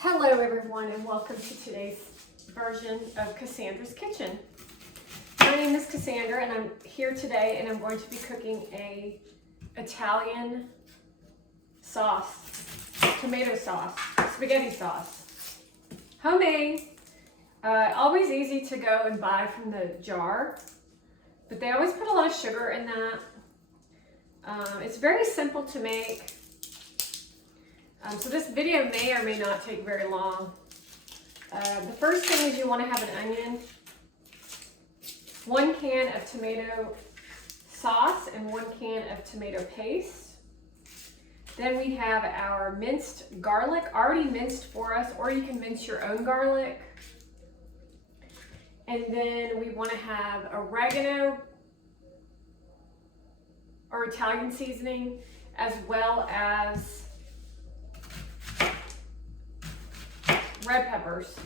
Hello everyone and welcome to today's version of Cassandra's Kitchen. My name is Cassandra and I'm here today and I'm going to be cooking a Italian sauce, tomato sauce, spaghetti sauce. Homemade, always easy to go and buy from the jar, but they always put a lot of sugar in that. It's very simple to make. So this video may or may not take very long. The first thing is you want to have an onion, 1 can of tomato sauce, and 1 can of tomato paste. Then we have our minced garlic, already minced for us, or you can mince your own garlic. And then we want to have oregano or Italian seasoning, as well as red peppers.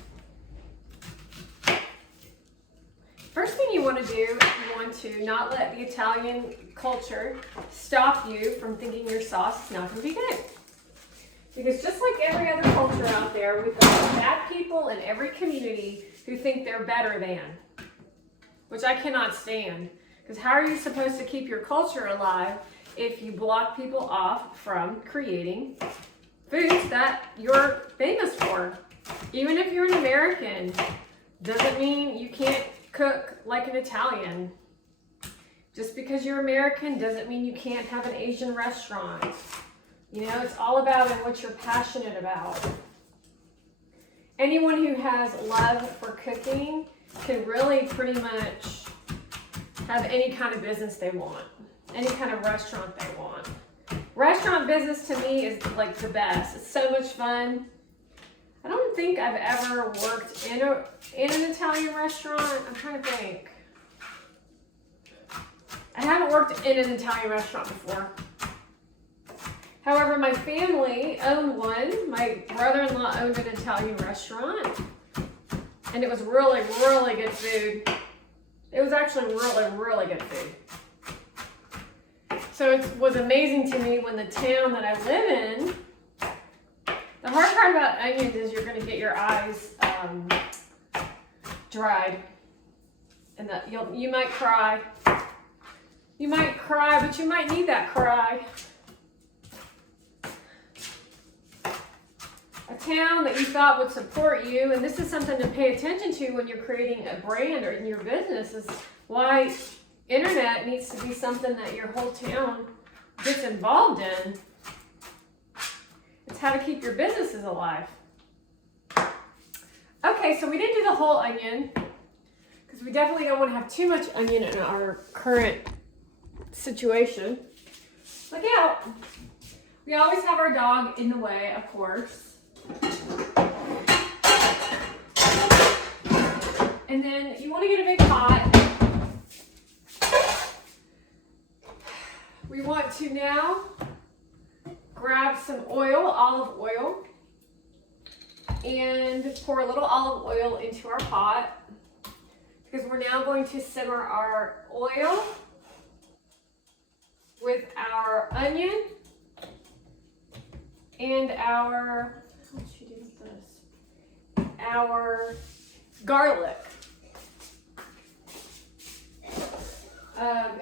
First thing you want to do, you want to not let the Italian culture stop you from thinking your sauce is not going to be good. Because just like every other culture out there, we've got bad people in every community who think they're better than, which I cannot stand. Because how are you supposed to keep your culture alive if you block people off from creating foods that you're famous for? Even if you're an American, doesn't mean you can't cook like an Italian. Just because you're American doesn't mean you can't have an Asian restaurant. You know, it's all about what you're passionate about. Anyone who has love for cooking can really pretty much have any kind of business they want, any kind of restaurant they want. Restaurant business to me is like the best. It's so much fun. I don't think I've ever worked in an Italian restaurant. I'm trying to think. I haven't worked in an Italian restaurant before. However, my family owned one. My brother-in-law owned an Italian restaurant, and it was really, really good food. It was actually really, really good food. So it was amazing to me when the town that I live in. The hard part about onions is you're going to get your eyes dried, and that you might cry. You might cry, but you might need that cry. A town that you thought would support you, and this is something to pay attention to when you're creating a brand or in your business, is why internet needs to be something that your whole town gets involved in. It's how to keep your businesses alive. Okay, so we didn't do the whole onion because we definitely don't want to have too much onion in our current situation. Look out. We always have our dog in the way, of course. And then you want to get a big pot. We want to now grab some oil, olive oil, and pour a little olive oil into our pot because we're now going to simmer our oil with our onion and our garlic.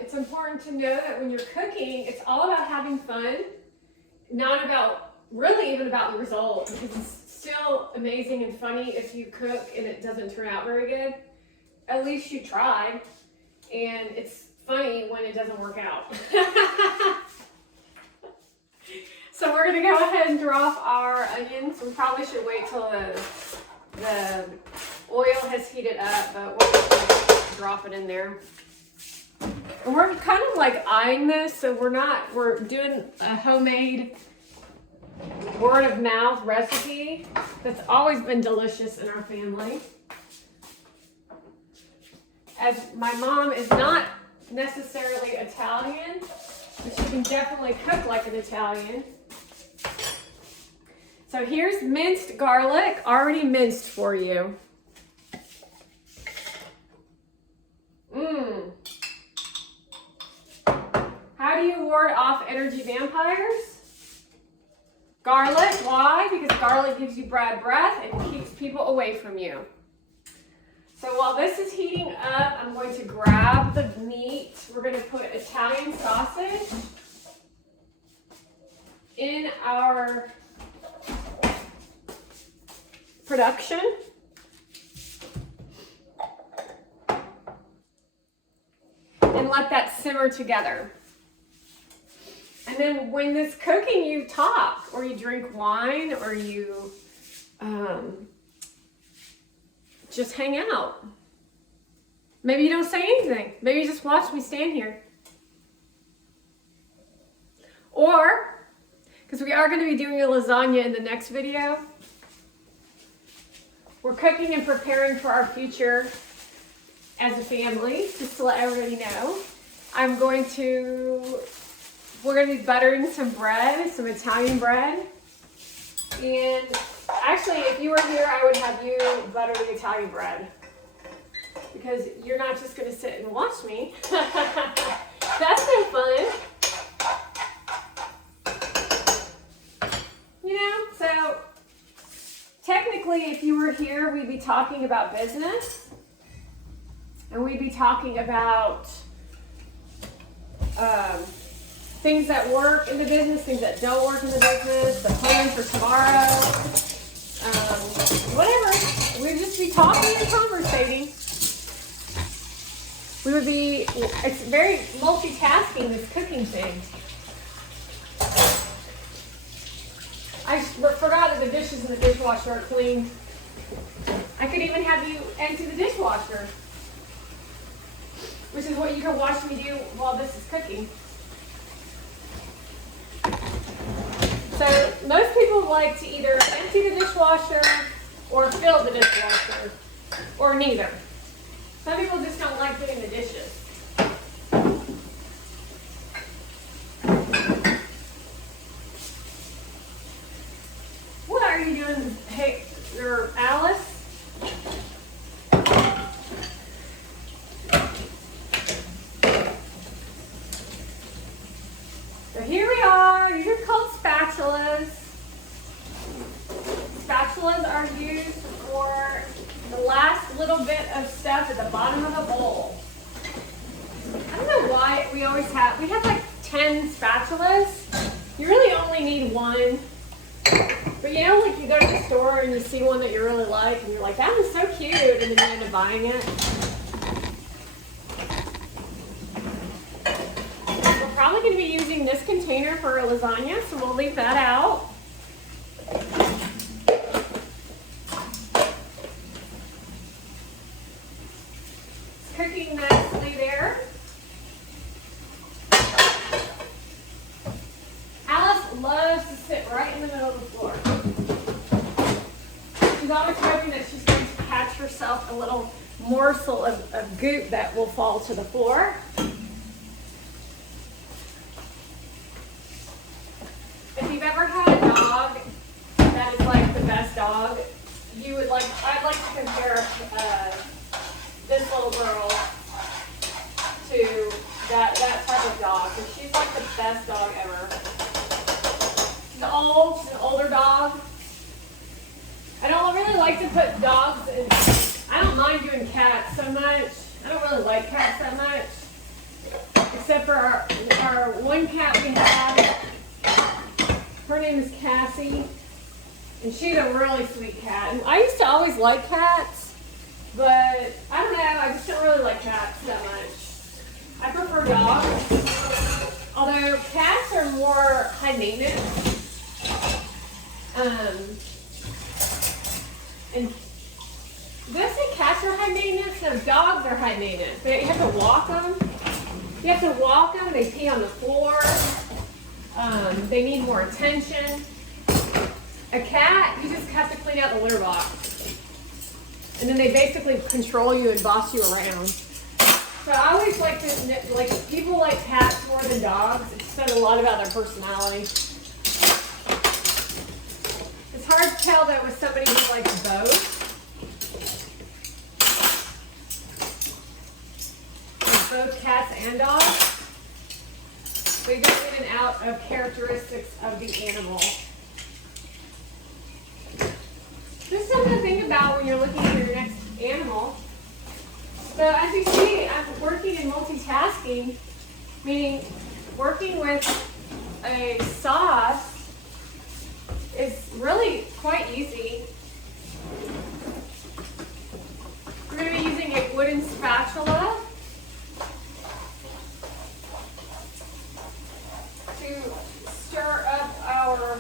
It's important to know that when you're cooking, it's all about having fun. Not about, really even about the result, because it's still amazing and funny if you cook and it doesn't turn out very good. At least you tried, and it's funny when it doesn't work out. So we're gonna go ahead and drop our onions. We probably should wait till the oil has heated up, but we'll just drop it in there. And we're kind of like eyeing this, so we're doing a homemade word of mouth recipe that's always been delicious in our family. As my mom is not necessarily Italian, but she can definitely cook like an Italian. So here's minced garlic, already minced for you. How do you ward off energy vampires? Garlic, why? Because garlic gives you bad breath and keeps people away from you. So while this is heating up, I'm going to grab the meat. We're going to put Italian sausage in our production. And let that simmer together. And then when it's cooking, you talk, or you drink wine, or you just hang out. Maybe you don't say anything. Maybe you just watch me stand here. Or, because we are going to be doing a lasagna in the next video, we're cooking and preparing for our future as a family, just to let everybody know. We're going to be buttering some bread, some Italian bread. And actually, if you were here, I would have you butter the Italian bread. Because you're not just going to sit and watch me. That's no fun. You know, so technically, if you were here, we'd be talking about business. And we'd be talking about things that work in the business, things that don't work in the business, the plan for tomorrow, whatever. We'd just be talking and conversating. It's very multitasking, this cooking thing. I forgot that the dishes in the dishwasher are clean. I could even have you empty the dishwasher, which is what you can watch me do while this is cooking. So most people like to either empty the dishwasher or fill the dishwasher, or neither. Some people just don't like doing the dishes. What are you doing, hey, or Alice? So here we are. These are called spatulas. Spatulas are used for the last little bit of stuff at the bottom of a bowl. I don't know why we have like 10 spatulas. You really only need one. But you know, like you go to the store and you see one that you really like and you're like, that is so cute, and then you end up buying it. We're probably going to be using this container for a lasagna, so we'll leave that out. It's cooking nicely there. Alice loves to sit right in the middle of the floor. She's always hoping that she's going to catch herself a little morsel of goop that will fall to the floor. If you've ever had a dog that is like the best dog, I'd like to compare this little girl to that type of dog. And she's like the best dog ever. She's an older dog. I don't really like to put dogs in. I don't mind doing cats so much. I don't really like cats that much. Except for our one cat we have. Her name is Cassie. And she's a really sweet cat. And I used to always like cats. But I don't know, I just don't really like cats that much. I prefer dogs. Although cats are more high maintenance. And did I say cats are high maintenance? No, dogs are high maintenance. You have to walk them. They pee on the floor. They need more attention. A cat, you just have to clean out the litter box. And then they basically control you and boss you around. So I always like to, people like cats more than dogs. It says a lot about their personality. It's hard to tell though with somebody who likes both. With both cats and dogs. So you go in and out of characteristics of the animal. something to think about when you're looking at your next animal. So as you see, I'm working in multitasking, meaning working with a sauce is really quite easy. We're going to be using a wooden spatula to stir up our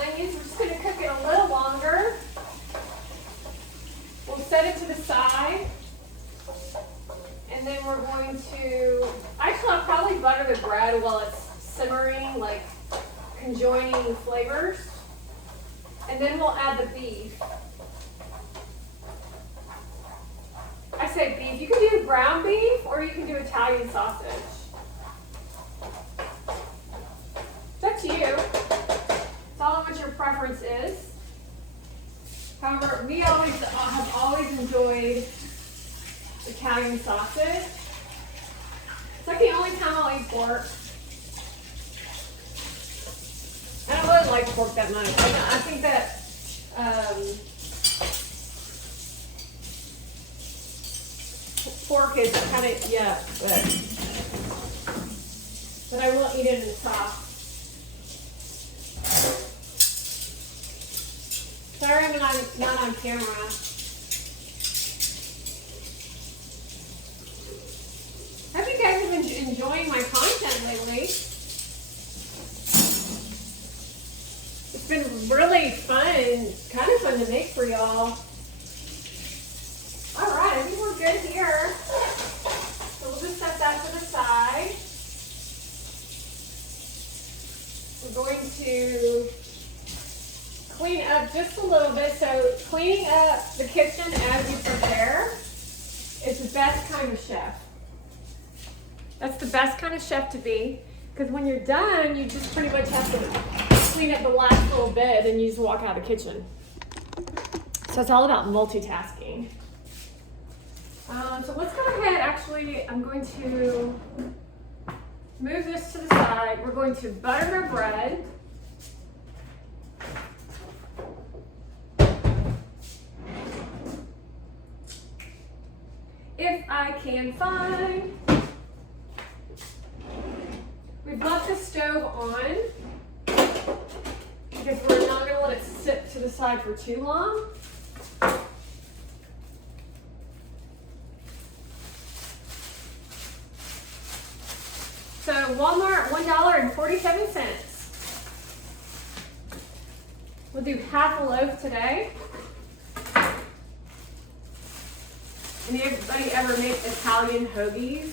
onions. We're just going to cook it a little longer. We'll set it to the side. And then we're going to, actually I'll probably butter the bread while it's simmering, like conjoining flavors. And then we'll add the beef. I say beef. You can do ground beef or you can do Italian sausage. It's up to you. It's all what your preference is. However, we have always enjoyed Italian sausage. It's like the only time I'll eat pork. I don't really like pork that much. I think that pork is kind of, yeah, but I will eat it in sauce. Sorry I'm not on camera. Hope you guys have been enjoying my content lately. It's been really fun, kind of fun to make for y'all. All right, I think we're good here. So we'll just set that to the side. We're going to clean up just a little bit. So cleaning up the kitchen as you prepare is the best kind of chef. That's the best kind of chef to be, because when you're done, you just pretty much have to clean up the last little bit and you just walk out of the kitchen. So it's all about multitasking. So let's go ahead, actually, I'm going to move this to the side. We're going to butter our bread. If I can find. We've left the stove on because we're not going to let it sit to the side for too long. So Walmart, $1.47. We'll do half a loaf today. Anybody ever make Italian hoagies?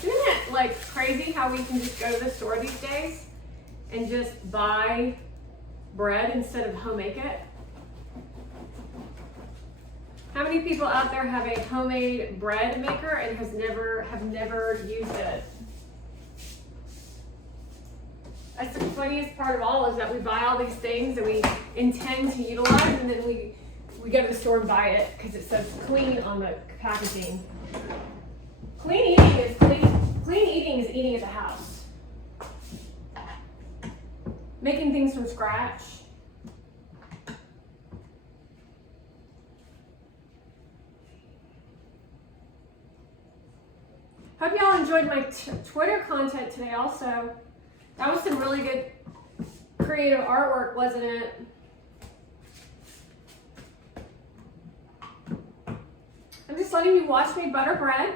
Isn't it like crazy how we can just go to the store these days and just buy bread instead of homemade it? How many people out there have a homemade bread maker and have never used it? That's the funniest part of all, is that we buy all these things that we intend to utilize, and then we go to the store and buy it because it says clean on the packaging. Clean eating is eating at the house. Making things from scratch. Hope y'all enjoyed my Twitter content today also. That was some really good creative artwork, wasn't it? I'm just letting you watch me butter bread.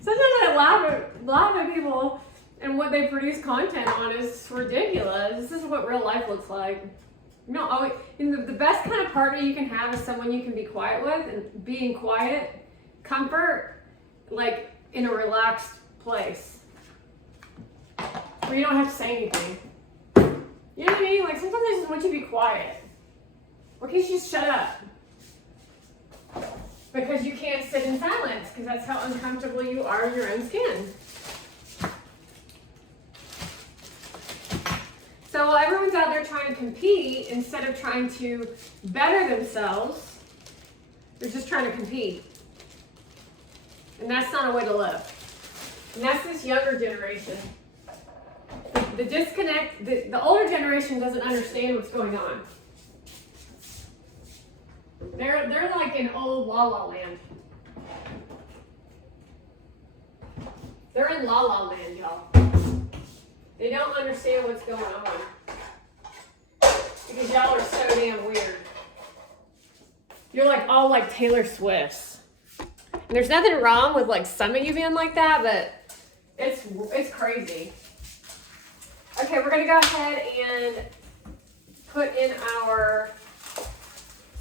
Sometimes I laugh at people and what they produce content on is ridiculous. This is what real life looks like. The best kind of partner you can have is someone you can be quiet with, and being quiet, comfort, like in a relaxed place where you don't have to say anything. You know what I mean? Like sometimes I just want you to be quiet. Or can't you just shut up? Because you can't sit in silence, because that's how uncomfortable you are in your own skin. So while everyone's out there trying to compete, instead of trying to better themselves, they're just trying to compete. And that's not a way to live. And that's this younger generation. The disconnect, the older generation doesn't understand what's going on. They're like in old La La Land. They're in La La Land, y'all. They don't understand what's going on. Because y'all are so damn weird. You're like all like Taylor Swift. And there's nothing wrong with like some of you being like that, but it's crazy. Okay, we're gonna go ahead and put in our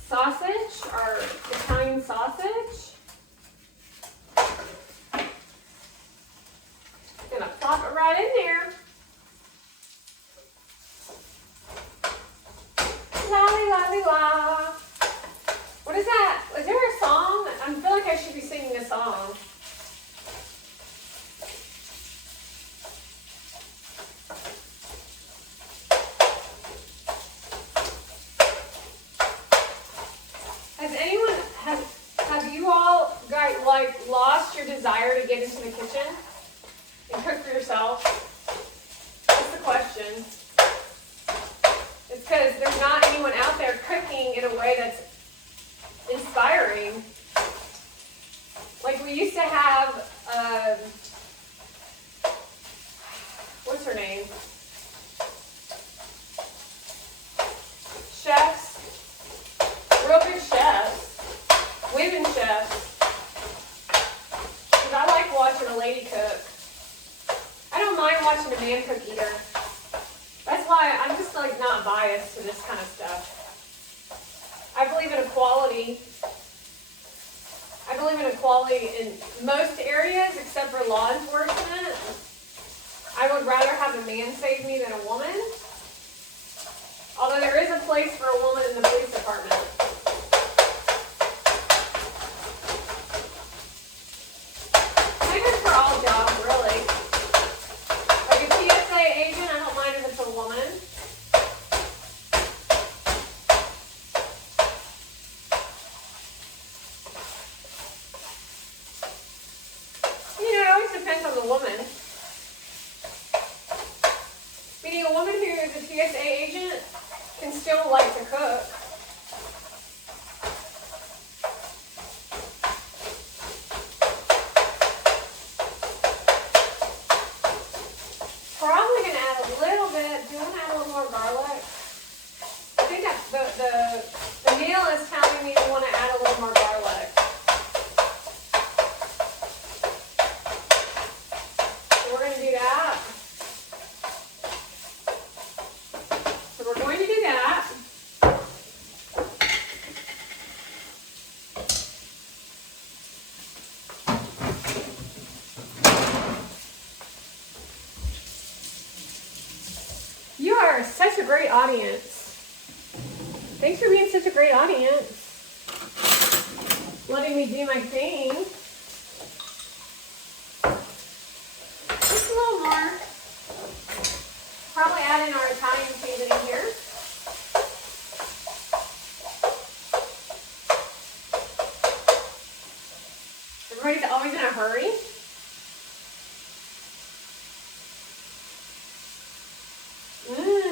sausage, our Italian sausage. Gonna plop it right in there. Lolly, lolly, la. What is that? Is there a song? I feel like I should be singing a song. Have you all got like lost your desire to get into the kitchen and cook for yourself? That's the question. It's because there's not anyone out there cooking in a way that's inspiring. Like we used to have, what's her name? Chefs, real good chefs, women chefs. Because I like watching a lady cook. I don't mind watching a man cook either. That's why I'm just like not biased to this kind of stuff. I believe in equality. I believe in equality in most areas except for law enforcement. I would rather have a man save me than a woman. Although there is a place for a woman in the police department. I think it's for all jobs, really. Like a TSA agent, I don't mind if it's a woman. You know, it always depends on the woman. Meaning a woman who is a TSA agent can still like to cook. Probably going to add a little bit. Do you want to add a little more garlic? I think that the meal is telling me you want to add a little more garlic. So we're going to do that. So we're going to do that. You are such a great audience. Thanks for being such a great audience. Letting me do my thing. Just a little more. Probably add in our Italian seasoning here. Everybody's always in a hurry.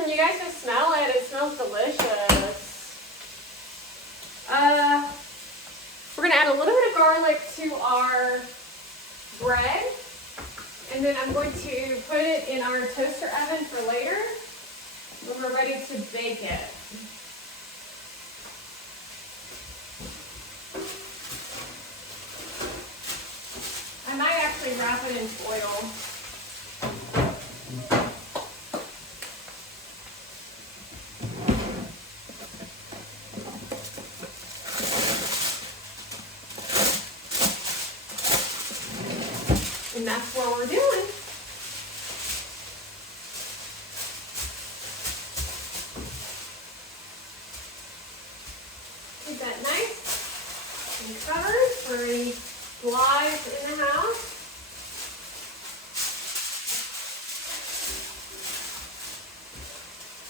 You guys just smell it. It smells delicious. We're going to add a little bit of garlic to our bread. And then I'm going to put it in our toaster oven for later when we're ready to bake it. I might actually wrap it in foil. And that's what we're doing. Keep that nice and covered for any flies in the house.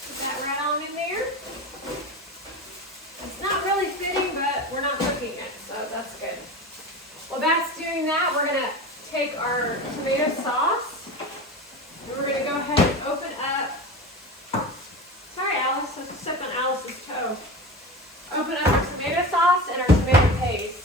Put that right on in there. It's not really fitting, but we're not cooking it, so that's good. Well, that's doing doing that, we're going to take our tomato sauce and we're going to go ahead and open up. Sorry, Alice, I was stepping on Alice's toe. Open up our tomato sauce and our tomato paste.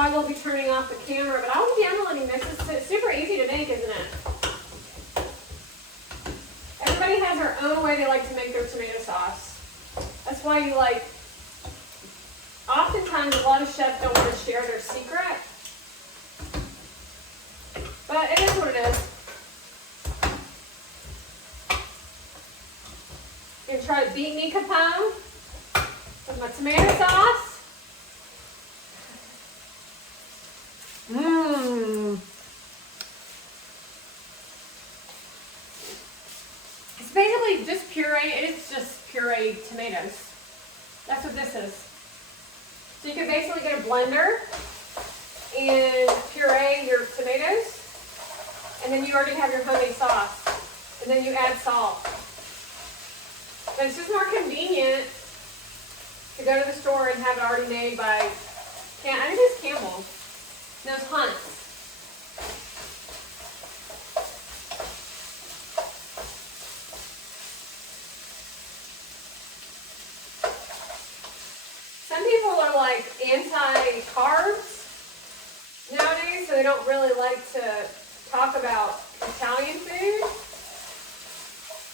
I will be turning off the camera, but I won't be emulating this. It's super easy to make, isn't it? Everybody has their own way they like to make their tomato sauce. That's why you like, oftentimes a lot of chefs don't want to share their secret. But it is what it is. I'm going to try to beat me Capone with my tomato sauce. It's basically just puree. It is just pureed tomatoes. That's what this is. So you can basically get a blender and puree your tomatoes, and then you already have your homemade sauce, and then you add salt. But it's just more convenient to go to the store and have it already made by, I think it's Campbell. Those Hunts. Some people are like anti-carbs nowadays, so they don't really like to talk about Italian food.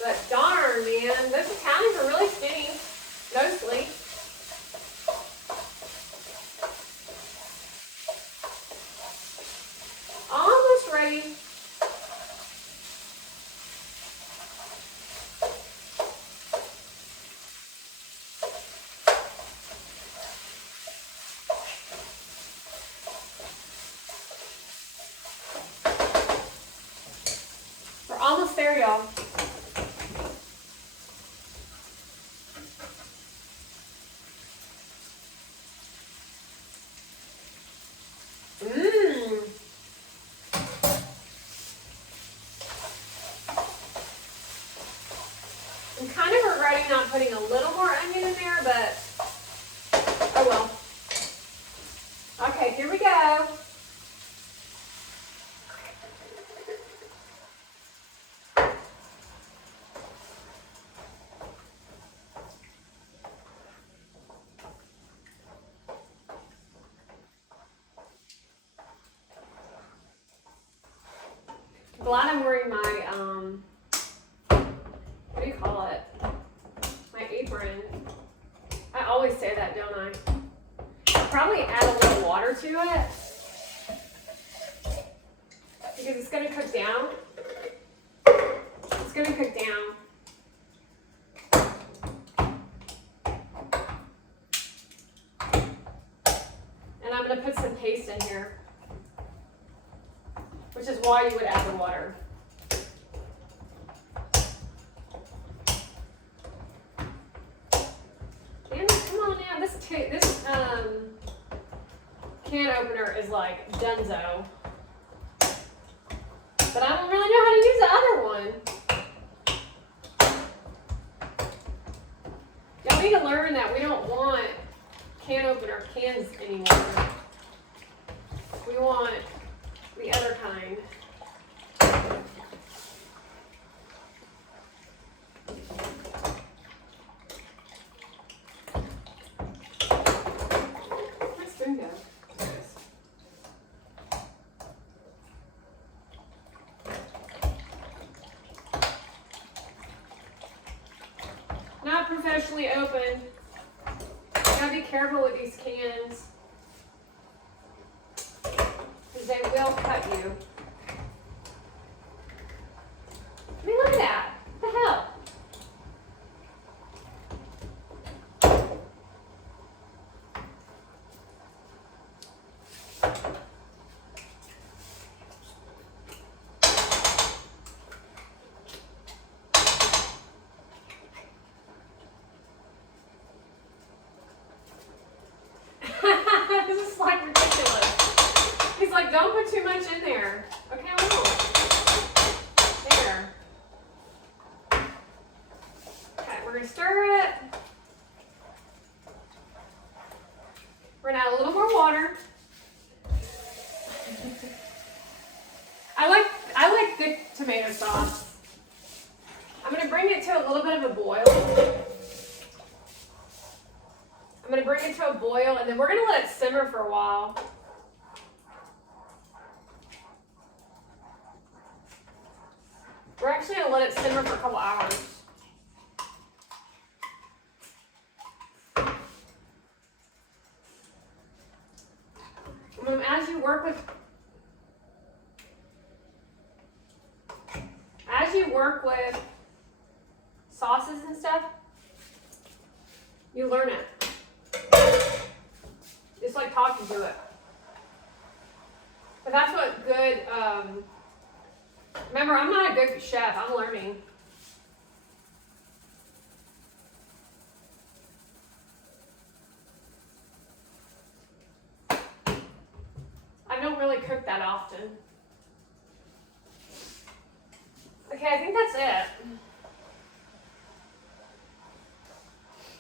But darn, man, those Italians are really skinny, mostly. Almost ready. We're almost there, y'all. I'm kind of regretting not putting a little more onion in there, but oh well. Okay, here we go. Glad I'm wearing my what do you call it? My apron. I always say that, don't I? I'll probably add a little water to it because it's going to cook down. It's going to cook down. And I'm going to put some paste in here, which is why you would add the water. And come on now, this can opener is like dunzo. But I don't really know how to use the other one. Y'all need to learn that we don't want can opener cans anymore. We want the other kind. My spoon go? There it is. Not professionally opened. You gotta be careful with these cans, because they will will cut you. I mean, look at that. What the hell? This is like ridiculous. He's like, don't put too much in there. Okay, I won't. There. Okay, we're gonna stir it. We're gonna add a little more water. I like good tomato sauce. I'm gonna bring it to a little bit of a boil. I'm going to bring it to a boil, and then we're going to let it simmer for a while. We're actually going to let it simmer for a couple hours. As you work with sauces and stuff, you learn it. It's like talking to it. But that's what good, remember, I'm not a good chef, I'm learning. I don't really cook that often. Okay, I think that's it.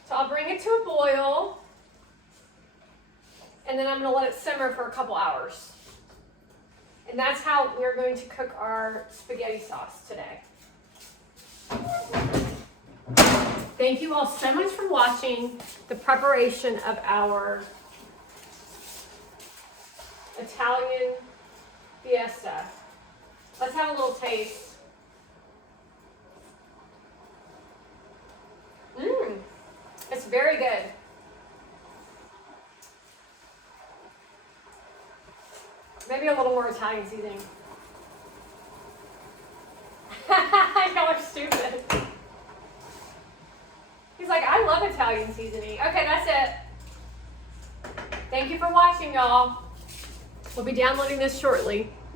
So I'll bring it to a boil, and then I'm going to let it simmer for a couple hours. And that's how we're going to cook our spaghetti sauce today. Thank you all so much for watching the preparation of our Italian fiesta. Let's have a little taste. It's very good. Maybe a little more Italian seasoning. Y'all are stupid. He's like, I love Italian seasoning. Okay, that's it. Thank you for watching, y'all. We'll be downloading this shortly.